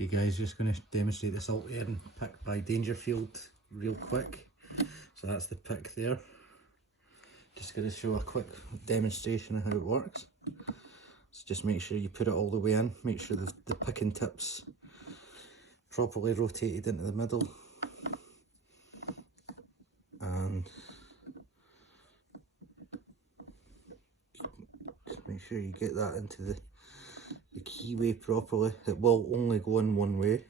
You guys, just going to demonstrate this Ultion pick by Dangerfield real quick. So that's the pick there. Just going to show a quick demonstration of how it works. So just make sure you put it all the way in, make sure the picking tip's properly rotated into the middle, and just make sure you get that into the keyway properly. It will only go in one way.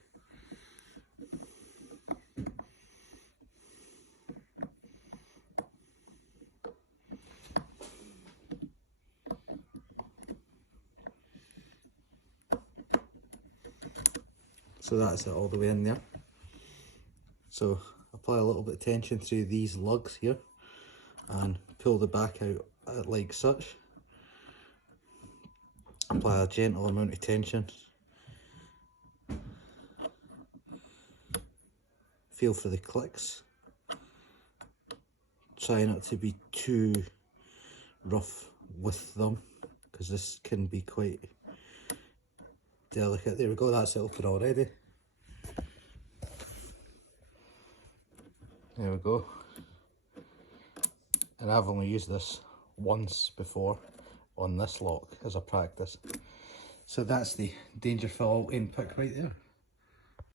So that's it all the way in there. So apply a little bit of tension through these lugs here and pull the back out like such. Apply a gentle amount of tension. Feel for the clicks. Try not to be too rough with them, because this can be quite delicate. There we go, that's it open already. There we go. And I've only used this once before on this lock as a practice. So that's the Dangerfield Ultion pick right there.